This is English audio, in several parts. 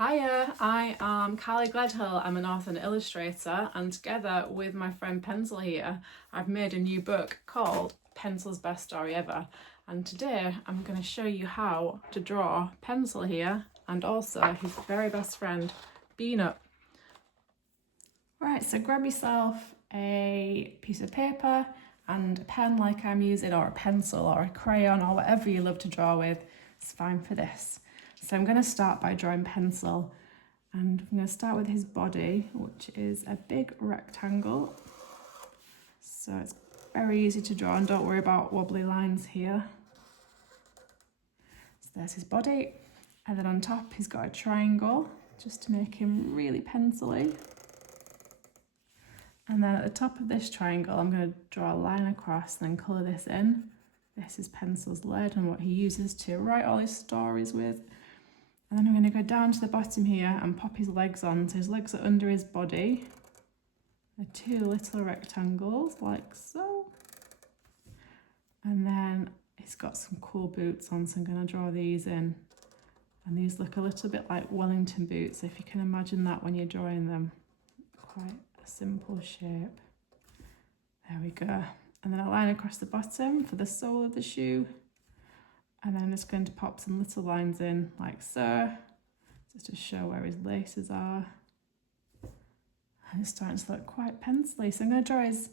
Hiya, I am CARLY GLEDHILL. I'm an author and illustrator, and together with my friend Pencil here, I've made a new book called Pencil's Best Story Ever. And today I'm going to show you how to draw Pencil here and also his very best friend, Peanut. Right, so grab yourself a piece of paper and a pen like I'm using, or a pencil or a crayon or whatever you love to draw with. It's fine for this. So I'm going to start by drawing Pencil, and I'm going to start with his body, which is a big rectangle. So it's very easy to draw, and don't worry about wobbly lines here. So there's his body, and then on top he's got a triangle just to make him really pencil-y. And then at the top of this triangle I'm going to draw a line across and then colour this in. This is Pencil's lid and what he uses to write all his stories with. And then I'm going to go down to the bottom here and pop his legs on. So his legs are under his body. They're two little rectangles like so. And then he's got some cool boots on, so I'm going to draw these in. And these look a little bit like Wellington boots, if you can imagine that when you're drawing them. Quite a simple shape. There we go. And then a line across the bottom for the sole of the shoe. And then I'm just going to pop some little lines in like so, just to show where his laces are. And it's starting to look quite pencil-y. So I'm going to draw his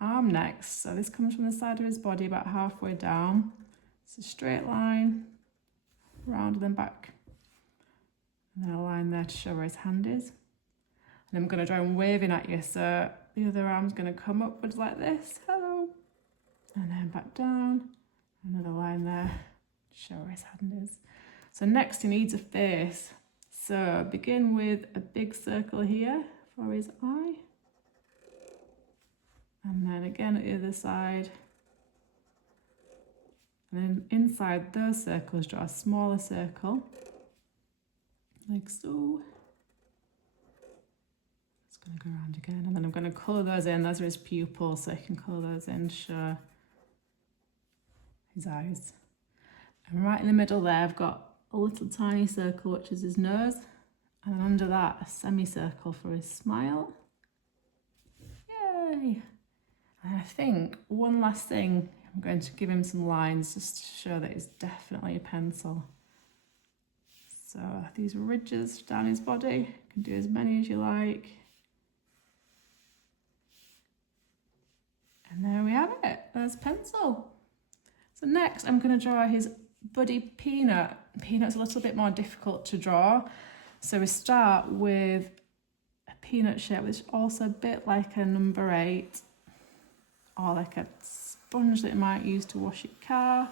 arm next. So this comes from the side of his body about halfway down. It's a straight line, round and then back. And then a line there to show where his hand is. And I'm going to draw him waving at you. So the other arm's going to come upwards like this. Hello. And then back down. Another line there. Show where his hand is. So next he needs a face. So begin with a big circle here for his eye. And then again at the other side. And then inside those circles draw a smaller circle. Like so. It's going to go around again. And then I'm going to colour those in. Those are his pupils, so I can colour those in to show his eyes. And right in the middle there, I've got a little tiny circle, which is his nose. And then under that, a semicircle for his smile. Yay! And I think one last thing, I'm going to give him some lines just to show that it's definitely a pencil. So these ridges down his body, you can do as many as you like. And there we have it, there's Pencil. So next I'm going to draw his buddy Peanut. Peanut's a little bit more difficult to draw. So we start with a peanut shape, which is also a bit like a number 8, or like a sponge that you might use to wash your car,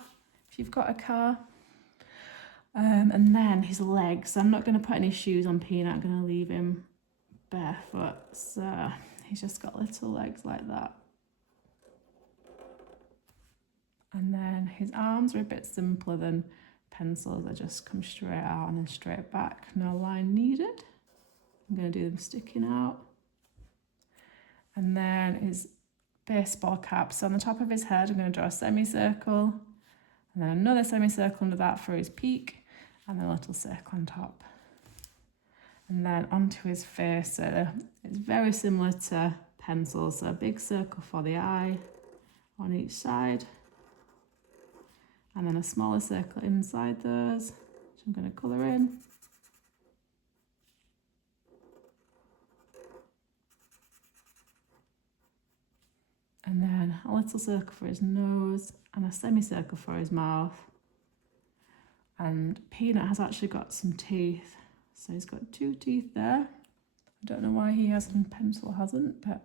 if you've got a car. And then his legs. I'm not going to put any shoes on Peanut, I'm going to leave him barefoot. So he's just got little legs like that. And then his arms are a bit simpler than Pencil's. They just come straight out and then straight back. No line needed. I'm going to do them sticking out. And then his baseball cap. So on the top of his head, I'm going to draw a semicircle. And then another semicircle under that for his peak. And then a little circle on top. And then onto his face. So it's very similar to Pencil's. So a big circle for the eye on each side. And then a smaller circle inside those, which I'm going to colour in. And then a little circle for his nose and a semicircle for his mouth. And Peanut has actually got some teeth. So he's got 2 teeth there. I don't know why he hasn't and Pencil hasn't, but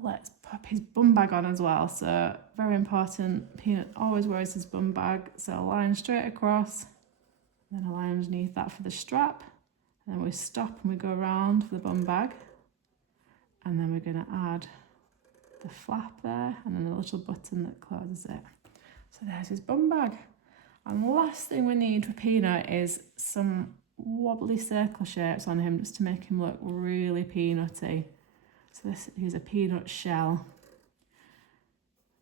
let's pop his bum bag on as well. So very important, Peanut always wears his bum bag. So a line straight across, then a line underneath that for the strap. And then we stop and we go around for the bum bag. And then we're going to add the flap there and then a little button that closes it. So there's his bum bag. And the last thing we need for Peanut is some wobbly circle shapes on him just to make him look really peanutty. So this is a peanut shell.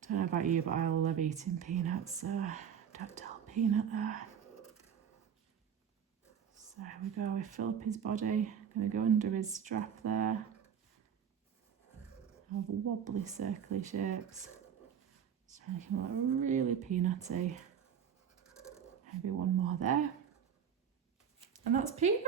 Don't know about you, but I love eating peanuts, so don't tell Peanut there. So here we go, we fill up his body. Gonna go under his strap there. All the wobbly circly shapes. Just make him look really peanutty. Maybe one more there. And that's Peanut.